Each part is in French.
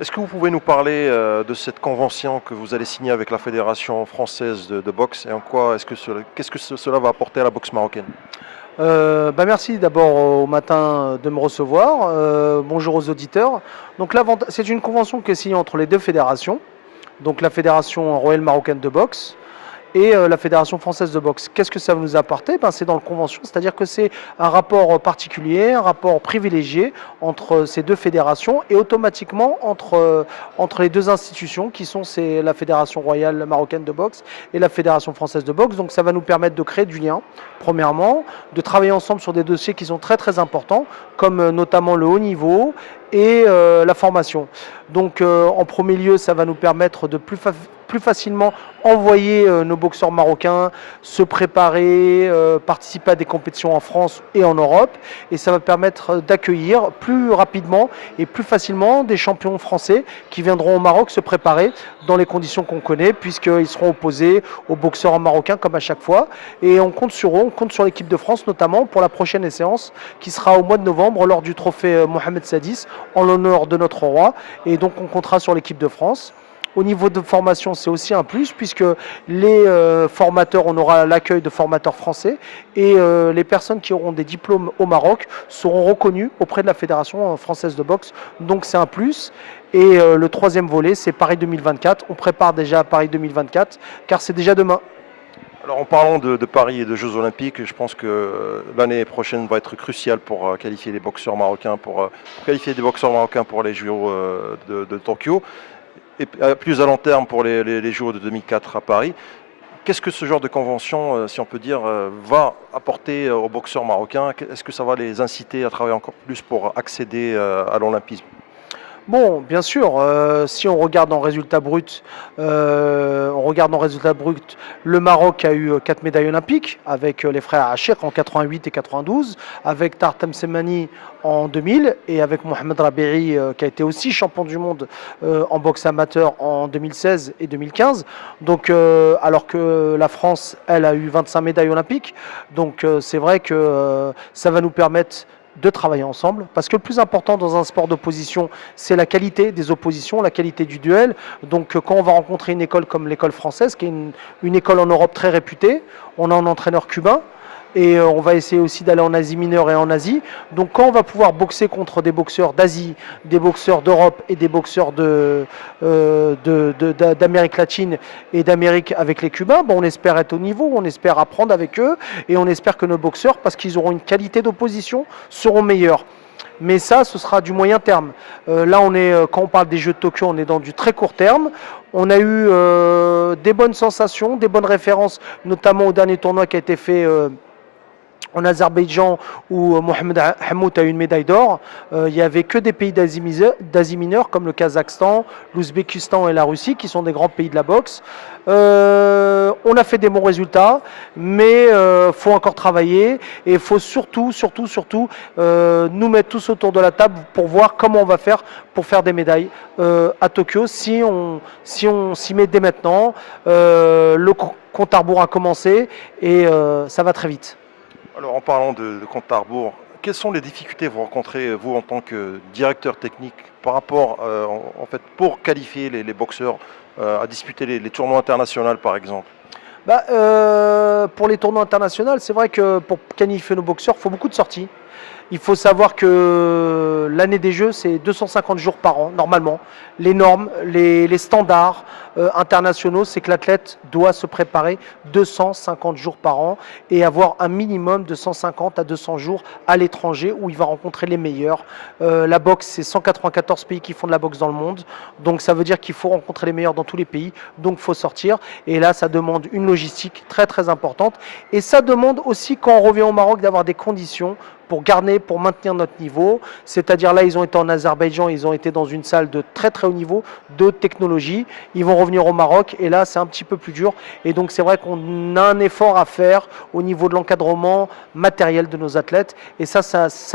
Est-ce que vous pouvez nous parler de cette convention que vous allez signer avec la Fédération française de boxe et en quoi qu'est-ce que cela va apporter à la boxe marocaine? Merci d'abord au matin de me recevoir. Bonjour aux auditeurs. Donc c'est une convention qui est signée entre les deux fédérations, donc la Fédération royale marocaine de boxe et la Fédération française de boxe. Qu'est-ce que ça va nous apporter? C'est dans la convention, c'est-à-dire que c'est un rapport particulier, un rapport privilégié entre ces deux fédérations et automatiquement entre les deux institutions qui sont la Fédération royale marocaine de boxe et la Fédération française de boxe. Donc ça va nous permettre de créer du lien, premièrement, de travailler ensemble sur des dossiers qui sont très très importants, comme notamment le haut niveau et la formation. Donc en premier lieu, ça va nous permettre de plus facilement envoyer nos boxeurs marocains se préparer, participer à des compétitions en France et en Europe. Et ça va permettre d'accueillir plus rapidement et plus facilement des champions français qui viendront au Maroc se préparer dans les conditions qu'on connaît, puisqu'ils seront opposés aux boxeurs marocains comme à chaque fois. Et on compte sur eux, on compte sur l'équipe de France notamment pour la prochaine séance qui sera au mois de novembre lors du trophée Mohamed Sadis en l'honneur de notre roi. Et donc on comptera sur l'équipe de France. Au niveau de formation, c'est aussi un plus puisque les formateurs, on aura l'accueil de formateurs français et les personnes qui auront des diplômes au Maroc seront reconnues auprès de la Fédération française de boxe. Donc c'est un plus. Et le troisième volet, c'est Paris 2024. On prépare déjà Paris 2024 car c'est déjà demain. Alors en parlant de Paris et de Jeux Olympiques, je pense que l'année prochaine va être cruciale pour qualifier les boxeurs marocains, pour qualifier des boxeurs marocains pour les JO de Tokyo. Et plus à long terme pour les JO de 2004 à Paris. Qu'est-ce que ce genre de convention, si on peut dire, va apporter aux boxeurs marocains? Est-ce que ça va les inciter à travailler encore plus pour accéder à l'olympisme? Bon, bien sûr, si on regarde en résultat brut, le Maroc a eu 4 médailles olympiques avec les frères Achir en 88 et 92, avec Tartam Semani en 2000 et avec Mohamed Rabi'i qui a été aussi champion du monde en boxe amateur en 2016 et 2015. Donc, alors que la France, elle a eu 25 médailles olympiques. Donc, c'est vrai que ça va nous permettre de travailler ensemble, parce que le plus important dans un sport d'opposition, c'est la qualité des oppositions, la qualité du duel. Donc quand on va rencontrer une école comme l'école française, qui est une école en Europe très réputée, on a un entraîneur cubain, et on va essayer aussi d'aller en Asie mineure et en Asie. Donc quand on va pouvoir boxer contre des boxeurs d'Asie, des boxeurs d'Europe et des boxeurs d'Amérique latine et d'Amérique avec les Cubains, on espère être au niveau, on espère apprendre avec eux et on espère que nos boxeurs, parce qu'ils auront une qualité d'opposition, seront meilleurs. Mais ça, ce sera du moyen terme. Là, quand on parle des Jeux de Tokyo, on est dans du très court terme. On a eu des bonnes sensations, des bonnes références, notamment au dernier tournoi qui a été fait en Azerbaïdjan où Mohamed Hamoud a eu une médaille d'or. Il n'y avait que des pays d'Asie mineure comme le Kazakhstan, l'Ouzbékistan et la Russie qui sont des grands pays de la boxe. On a fait des bons résultats, mais faut encore travailler et il faut surtout nous mettre tous autour de la table pour voir comment on va faire pour faire des médailles à Tokyo si on s'y met dès maintenant. Le compte à rebours a commencé et ça va très vite. Alors en parlant de compte à rebours, quelles sont les difficultés que vous rencontrez, vous, en tant que directeur technique, par rapport, en fait, pour qualifier les boxeurs à disputer les tournois internationaux, par exemple? Pour les tournois internationaux, c'est vrai que pour qualifier nos boxeurs, il faut beaucoup de sorties. Il faut savoir que l'année des Jeux, c'est 250 jours par an, normalement. Les normes, les standards internationaux, c'est que l'athlète doit se préparer 250 jours par an et avoir un minimum de 150 à 200 jours à l'étranger où il va rencontrer les meilleurs. La boxe, c'est 194 pays qui font de la boxe dans le monde. Donc ça veut dire qu'il faut rencontrer les meilleurs dans tous les pays. Donc il faut sortir. Et là, ça demande une logistique très très importante. Et ça demande aussi, quand on revient au Maroc, d'avoir des conditions pour garder, pour maintenir notre niveau. C'est-à-dire là, ils ont été en Azerbaïdjan, ils ont été dans une salle de très très haut niveau, de haute technologie. Ils vont revenir au Maroc et là, c'est un petit peu plus dur. Et donc, c'est vrai qu'on a un effort à faire au niveau de l'encadrement matériel de nos athlètes. Et ça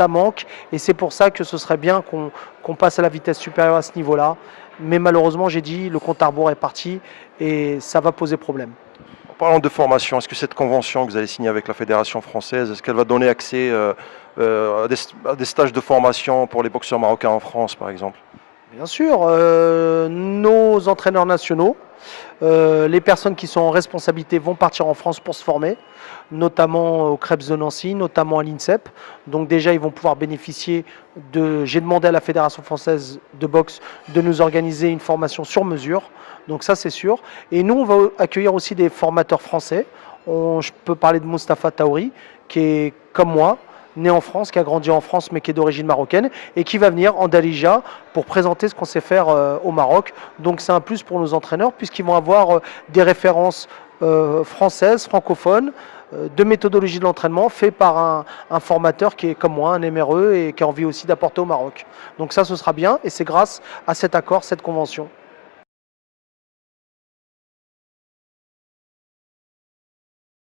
manque. Et c'est pour ça que ce serait bien qu'on passe à la vitesse supérieure à ce niveau-là. Mais malheureusement, j'ai dit, le compte à rebours est parti et ça va poser problème. En parlant de formation, est-ce que cette convention que vous allez signer avec la Fédération française, est-ce qu'elle va donner accès à des stages de formation pour les boxeurs marocains en France, par exemple? Bien sûr, nos entraîneurs nationaux, les personnes qui sont en responsabilité vont partir en France pour se former, notamment au Krebs de Nancy, notamment à l'INSEP. Donc déjà, ils vont pouvoir bénéficier de... J'ai demandé à la Fédération française de boxe de nous organiser une formation sur mesure. Donc ça, c'est sûr. Et nous, on va accueillir aussi des formateurs français. Je peux parler de Mustapha Taouri, qui est comme moi, né en France, qui a grandi en France, mais qui est d'origine marocaine, et qui va venir en Dalija pour présenter ce qu'on sait faire au Maroc. Donc c'est un plus pour nos entraîneurs, puisqu'ils vont avoir des références françaises, francophones, de méthodologie de l'entraînement fait par un formateur qui est comme moi, un MRE, et qui a envie aussi d'apporter au Maroc. Donc ça, ce sera bien, et c'est grâce à cet accord, cette convention.